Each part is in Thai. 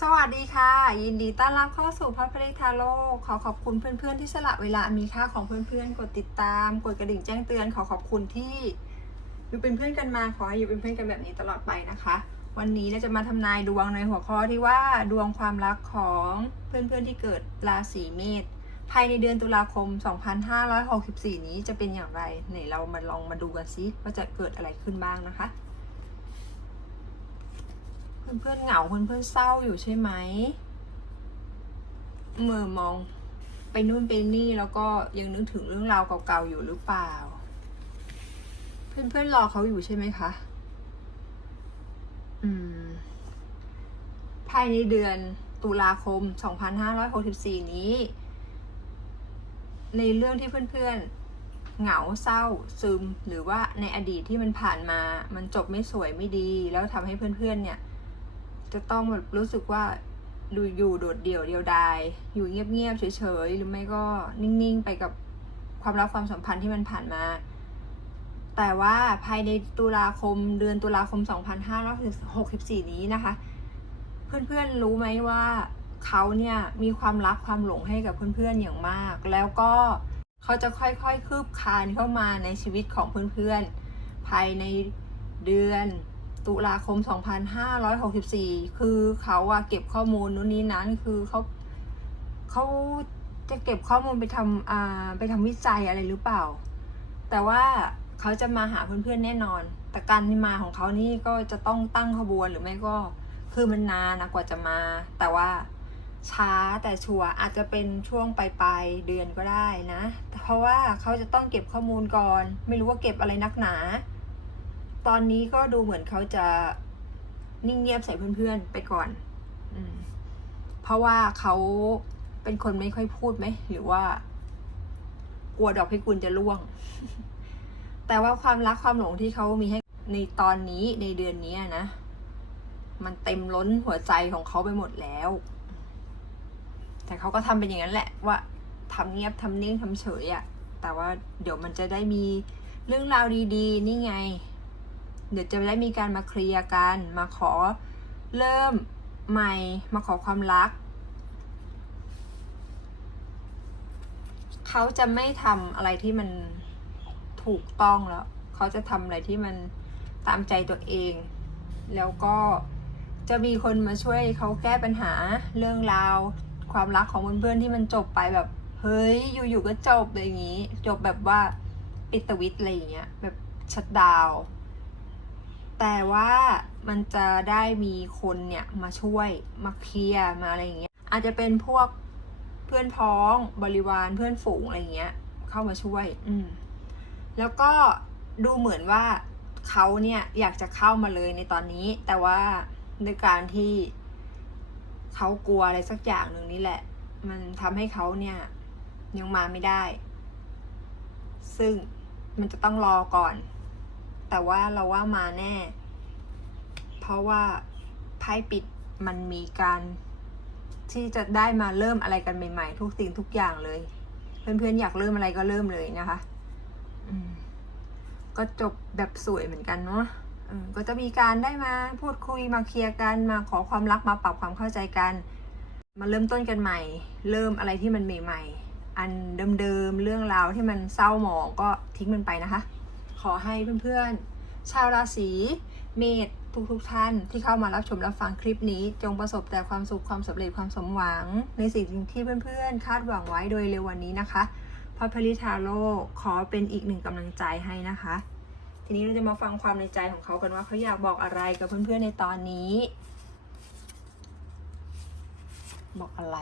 สวัสดีค่ะ ยินดีต้อนรับเข้าสู่พัทผลิทาโลขอขอบคุณเพื่อนๆที่สละเวลามีค่าของเพื่อนๆ กดติดตาม กดกระดิ่งแจ้งเตือนขอขอบคุณที่อยู่เป็นเพื่อนกันมาขอให้อยู่เป็นเพื่อนกันแบบนี้ตลอดไปนะคะ วันนี้เราจะมาทำนายดวงในหัวข้อที่ว่าดวงความรักของเพื่อนๆที่เกิดราศีเมษภายในเดือนตุลาคม 2564 นี้จะเป็นอย่างไรไหนเรามาลองมาดูกันซิว่าจะเกิดอะไรขึ้นบ้างนะคะ เพื่อนๆเหงาเพื่อนๆเศร้าอยู่ใช่ไหมเมื่อมอง ไปนู่นไปนี่แล้วก็ยังนึกถึงเรื่องราวเก่าๆอยู่หรือเปล่า เพื่อนๆรอเขาอยู่ใช่ไหมคะอืม ภายในเดือนตุลาคม 2564 นี้ ในเรื่องที่เพื่อนๆ เหงาเศร้า ซึม หรือว่าในอดีตที่มันผ่านมา มันจบไม่สวยไม่ดี แล้วทำให้เพื่อนๆ เนี่ย จะต้องแบบรู้สึกว่าดูอยู่โดดเดี่ยวเดียวดายอยู่เงียบๆเฉยๆหรือไม่ก็นิ่งๆไปกับความรักความสัมพันธ์ที่มันผ่านมา แต่ว่าภายในตุลาคมเดือนตุลาคม 2564 นี้นะคะ เพื่อนๆรู้ไหมว่าเขาเนี่ยมีความรักความหลงให้กับเพื่อนๆอย่างมาก แล้วก็เขาจะค่อยๆคืบคานเข้ามาในชีวิตของเพื่อนๆ ภายในเดือน ตุลาคม 2564 คือเขาอะเก็บข้อมูลนู้นนี้นั้นคือเขาเขาจะเก็บข้อมูลไปทำอ่าไปทำวิจัยอะไรหรือเปล่า แต่ว่าเขาจะมาหาเพื่อนๆแน่นอน แต่การมาของเขานี่ก็จะต้องตั้งขบวนหรือไม่ก็คือมันนานนะกว่าจะมา แต่ว่าช้าแต่ชัวร์อาจจะเป็นช่วงปลายเดือนก็ได้นะ เพราะว่าเขาจะต้องเก็บข้อมูลก่อน ไม่รู้ว่าเก็บอะไรนักหนา ตอนนี้ก็ดูเหมือนเขาจะนิ่งเงียบใส่เพื่อนๆไปก่อนอืมเพราะว่าเขาเป็นคนไม่ค่อยพูดไหม หรือว่า กลัวดอกพิกุลจะร่วง แต่ว่าความรักความหลงที่เขามีให้ในตอนนี้ในเดือนนี้นะ มันเต็มล้นหัวใจของเขาไปหมดแล้ว แต่เขาก็ทำเป็นอย่างนั้นแหละ ว่าทำเงียบทำนิ่งทำเฉยอะแต่ว่าเดี๋ยวมันจะได้มีเรื่องราวดีๆ นี่ไง เดี๋ยวจะได้มีการมาเคลียร์กัน มาขอเริ่มใหม่ มาขอความรัก เขาจะไม่ทำอะไรที่มันถูกต้องแล้ว เขาจะทำอะไรที่มันตามใจตัวเอง แล้วก็จะมีคนมาช่วยเขาแก้ปัญหาเรื่องราว ความรักของเพื่อนๆที่มันจบไปแบบ เฮ้ย อยู่ๆก็จบอะไรอย่างนี้ จบแบบว่าปิดตวิตอะไรอย่างเงี้ยแบบชัดดาวน์ แต่ว่ามันจะได้มีคนเนี่ยมาช่วยมาเคลียร์มาอะไรอย่างเงี้ยอาจจะเป็นพวกเพื่อนพ้องบริวารเพื่อนฝูงอะไรอย่างเงี้ย เข้ามาช่วย อืมแล้วก็ดูเหมือนว่าเขาเนี่ยอยากจะเข้ามาเลยในตอนนี้ แต่ว่าในการที่เขากลัวอะไรสักอย่างหนึ่งนี่แหละ มันทำให้เขาเนี่ยยังมาไม่ได้ ซึ่งมันจะต้องรอก่อน แต่ว่าเราว่ามาแน่ เพราะว่าไพ่ปิดมันมีการ ที่จะได้มาเริ่มอะไรกันใหม่ๆ ทุกสิ่งทุกอย่างเลย เพื่อนๆอยากเริ่มอะไรก็เริ่มเลยนะคะก็จบแบบสวยเหมือนกันเนาะก็จะมีการได้มาพูดคุยมาเคลียร์กันมาขอความรักมาปรับความเข้าใจกัน มาเริ่มต้นกันใหม่ เริ่มอะไรที่มันใหม่ๆ อันเดิมๆเรื่องราวที่มันเศร้าหมองก็ทิ้งมันไปนะคะ ขอให้เพื่อนๆ ชาวราศีเมษทุกๆท่านที่เข้ามารับชมรับฟังคลิปนี้ จงประสบแต่ความสุขความสำเร็จความสมหวัง ในสิ่งที่เพื่อนๆ คาดหวังไว้โดยเร็ววันนี้นะคะพระพลิทาโลขอเป็นอีกหนึ่งกำลังใจให้นะคะ ทีนี้เราจะมาฟังความในใจของเขากันว่าเขาอยากบอกอะไรกับเพื่อนๆในตอนนี้ บอกอะไร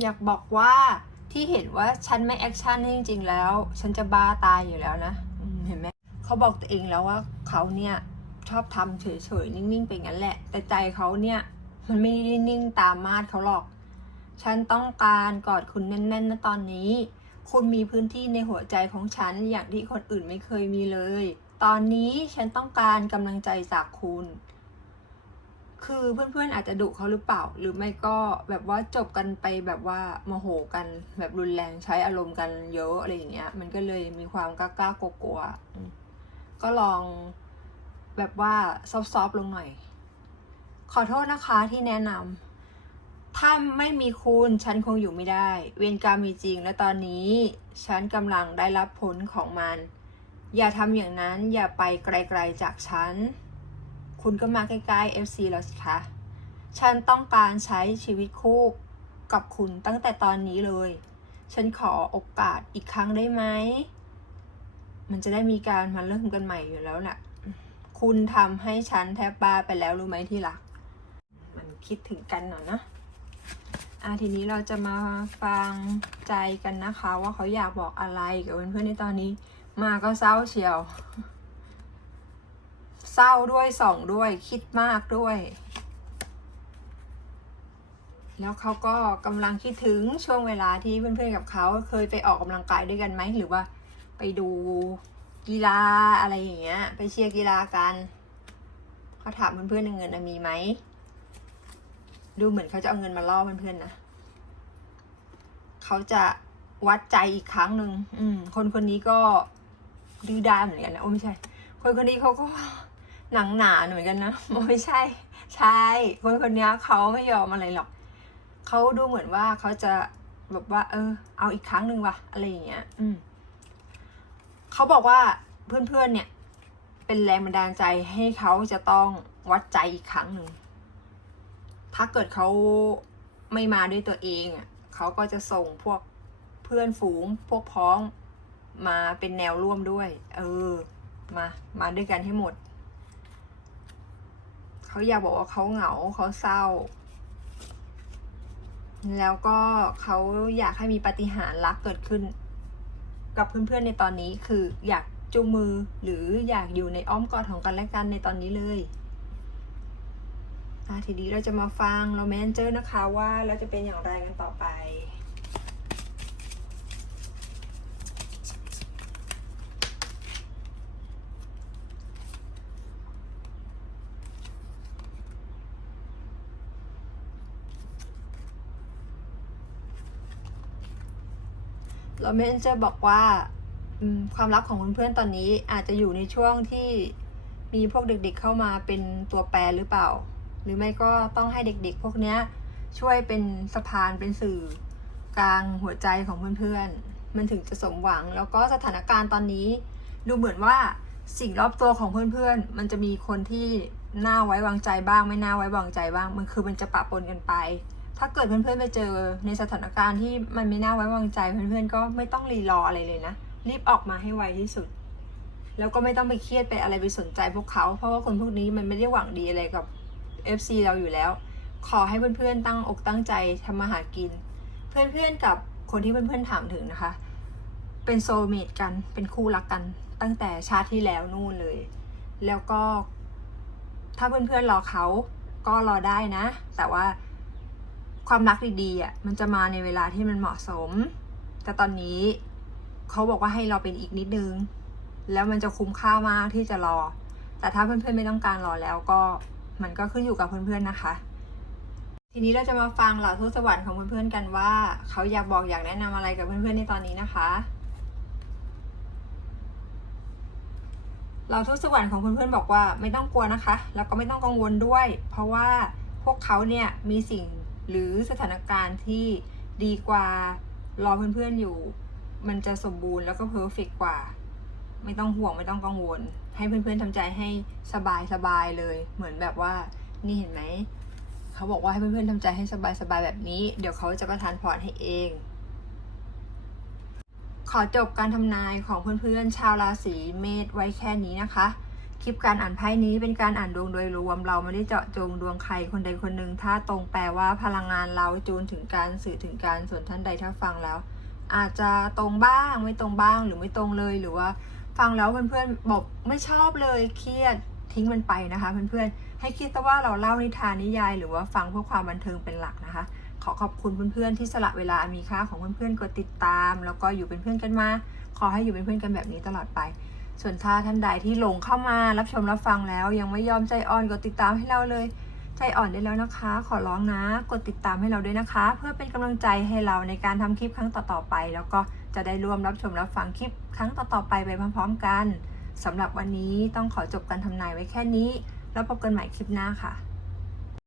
อยากบอกว่าที่เห็นว่าฉันไม่แอคชั่นจริง ๆ แล้ว ฉันจะบ้าตายอยู่แล้วนะเห็นไหมเขาบอกตัวเองแล้วว่าเขาเนี่ยชอบทำเฉยๆนิ่งๆไปงั้นแหละ แต่ใจเขาเนี่ยมันไม่ได้นิ่งตามมาดเขาหรอก ฉันต้องการกอดคุณแน่นๆนะตอนนี้ คุณมีพื้นที่ในหัวใจของฉันอย่างที่คนอื่นไม่เคยมีเลย ตอนนี้ฉันต้องการกำลังใจจากคุณ คือเพื่อนๆอาจจะดุเขาหรือเปล่า หรือไม่ก็แบบว่าจบกันไปแบบว่าโมโหกันแบบรุนแรงใช้อารมณ์กันเยอะอะไรอย่างเงี้ย มันก็เลยมีความกล้าๆกลัวๆอืมก็ลองแบบว่าซอฟๆลงหน่อย ขอโทษนะคะที่แนะนำถ้าไม่มีคุณฉันคงอยู่ไม่ได้ เวรกรรมมีจริงและตอนนี้ฉันกำลังได้รับผลของมัน อย่าทำอย่างนั้นอย่าไปไกลๆจากฉัน คุณก็มาใกล้ๆ FC แล้วสิคะ ฉันต้องการใช้ชีวิตคู่กับคุณตั้งแต่ตอนนี้เลย ฉันขอโอกาสอีกครั้งได้ไหม มันจะได้มีการมาเริ่มกันใหม่อยู่แล้วน่ะคุณทำให้ฉันแทบบ้าไปแล้วรู้ไหมที่รัก มันคิดถึงกันหน่อยนะอะทีนี้เราจะมาฟังใจกันนะคะ ว่าเขาอยากบอกอะไรกับเพื่อนๆในตอนนี้ มาก็เศร้าเชียว เศร้าด้วยส่องด้วยคิดมากด้วย แล้วเขาก็กำลังคิดถึงช่วงเวลาที่เพื่อนๆกับเขาเคยไปออกกำลังกายด้วยกันไหมหรือว่าไปดูกีฬาอะไรอย่างเงี้ย ไปเชียร์กีฬากันเขาถามเพื่อนๆในเงินมีไหมดูเหมือนเขาจะเอาเงินมาล่อเพื่อนๆนะเขาจะวัดใจอีกครั้งหนึ่งอืม คนคนนี้ก็ดื้อด้านเหมือนกันนะโอ้ไม่ใช่ คนคนนี้เขาก็ หนังหนาเหมือนกันนะไม่ใช่ ใช่ คนคนนี้เขาไม่ยอมอะไรหรอกเขาดูเหมือนว่าเขาจะแบบว่า เออ เอาอีกครั้งหนึ่งว่ะอะไรอย่างเงี้ย อืมเขาบอกว่าเพื่อนๆเนี่ย เป็นแรงบันดาลใจให้เขาจะต้องวัดใจอีกครั้งหนึ่งถ้าเกิดเขาไม่มาด้วยตัวเองอะเขาก็จะส่งพวกเพื่อนฝูงพวกพ้องมาเป็นแนวร่วมด้วย เออ มา มาด้วยกันให้หมด เขาอยากบอกว่าเขาเหงาเขาเศร้า แล้วก็เขาอยากให้มีปฏิหารรักเกิดขึ้น กับเพื่อนๆในตอนนี้คืออยากจูงมือหรืออยากอยู่ในอ้อมกอดของกันและกันในตอนนี้เลยทีนี้เราจะมาฟังเราแมนเจอร์นะคะว่าเราจะเป็นอย่างไรกันต่อไป เราเมนเจอร์บอกว่าความรักของเพื่อนๆตอนนี้อาจจะอยู่ในช่วงที่มีพวกเด็กๆเข้ามาเป็นตัวแปรหรือเปล่า หรือไม่ก็ต้องให้เด็กๆ พวกเนี้ยช่วยเป็นสะพานเป็นสื่อกลางหัวใจของเพื่อนๆ มันถึงจะสมหวัง แล้วก็สถานการณ์ตอนนี้ ดูเหมือนว่าสิ่งรอบตัวของเพื่อนๆ มันจะมีคนที่น่าไว้วางใจบ้าง ไม่น่าไว้วางใจบ้าง มันคือมันจะปะปนกันไป ถ้าเกิดเพื่อนๆไปเจอในสถานการณ์ที่มันไม่น่าไว้วางใจเพื่อนๆก็ไม่ต้องรีรออะไรเลยนะ รีบออกมาให้ไวที่สุด แล้วก็ไม่ต้องไปเครียดไปอะไรไปสนใจพวกเขา เพราะว่าคนพวกนี้มันไม่ได้หวังดีอะไรกับ FC เราอยู่แล้ว ขอให้เพื่อนๆตั้งอกตั้งใจทำมาหากิน เพื่อนๆกับคนที่เพื่อนๆถามถึงนะคะ เป็นโซลเมตกันเป็นคู่รักกัน ตั้งแต่ชาติที่แล้วนู่นเลย แล้วก็ถ้าเพื่อนๆรอเขาก็รอได้นะ แต่ว่า ความรักดีๆอะมันจะมาในเวลาที่มันเหมาะสม แต่ตอนนี้เขาบอกว่าให้เราเป็นอีกนิดนึง แล้วมันจะคุ้มค่ามากที่จะรอ แต่ถ้าเพื่อนๆไม่ต้องการรอแล้วก็มันก็ขึ้นอยู่กับเพื่อนๆนะคะ ทีนี้เราจะมาฟังเหล่าทูตสวรรค์ของเพื่อนๆกันว่า เขาอยากบอกอยากแนะนำอะไรกับเพื่อนๆในตอนนี้นะคะเหล่าทูตสวรรค์ของเพื่อนๆบอกว่าไม่ต้องกลัวนะคะ แล้วก็ไม่ต้องกังวลด้วย เพราะว่าพวกเขาเนี่ยมีสิ่ง หรือสถานการณ์ที่ดีกว่ารอเพื่อนๆอยู่ มันจะสมบูรณ์แล้วก็เพอร์เฟกกว่า ไม่ต้องห่วงไม่ต้องกังวล ให้เพื่อนๆทำใจให้สบายสบายเลย เหมือนแบบว่านี่เห็นไหมเขาบอกว่าให้เพื่อนๆทำใจให้สบายสบายแบบนี้ เดี๋ยวเขาจะประทานพรให้เอง ขอจบการทำนายของเพื่อนๆชาวราศีเมษไว้แค่นี้นะคะ คลิปการอ่านไพ่นี้เป็นการอ่านดวงโดยรวม เราไม่ได้เจาะจงดวงใครคนใดคนหนึ่งถ้าตรงแปลว่าพลังงานเราจูนถึงการสื่อถึงการส่วนท่านใดถ้าฟังแล้ว อาจจะตรงบ้างไม่ตรงบ้างหรือไม่ตรงเลยหรือว่าฟังแล้วเพื่อนๆบอกไม่ชอบเลยเครียดทิ้งมันไปนะคะเพื่อนๆให้คิดซะว่าเราเล่านิทานนิยาย หรือว่าฟังเพื่อความบันเทิงเป็นหลักนะคะ ขอขอบคุณเพื่อนๆที่สละเวลามีค่าของเพื่อนๆกดติดตาม แล้วก็อยู่เป็นเพื่อนกันมาขอให้อยู่เป็นเพื่อนกันแบบนี้ตลอดไป ส่วนถ้าท่านใดที่หลงเข้ามารับชมรับฟังแล้ว ยังไม่ยอมใจอ่อนกดติดตามให้เราเลย ใจอ่อนได้แล้วนะคะ ขอร้องนะ กดติดตามให้เราด้วยนะคะ เพื่อเป็นกำลังใจให้เราในการทำคลิปครั้งต่อๆไป แล้วก็จะได้ร่วมรับชมรับฟังคลิปครั้งต่อๆไปไปพร้อมๆกันสำหรับวันนี้ต้องขอจบการทำนายไว้แค่นี้ แล้วพบกันใหม่คลิปหน้าค่ะ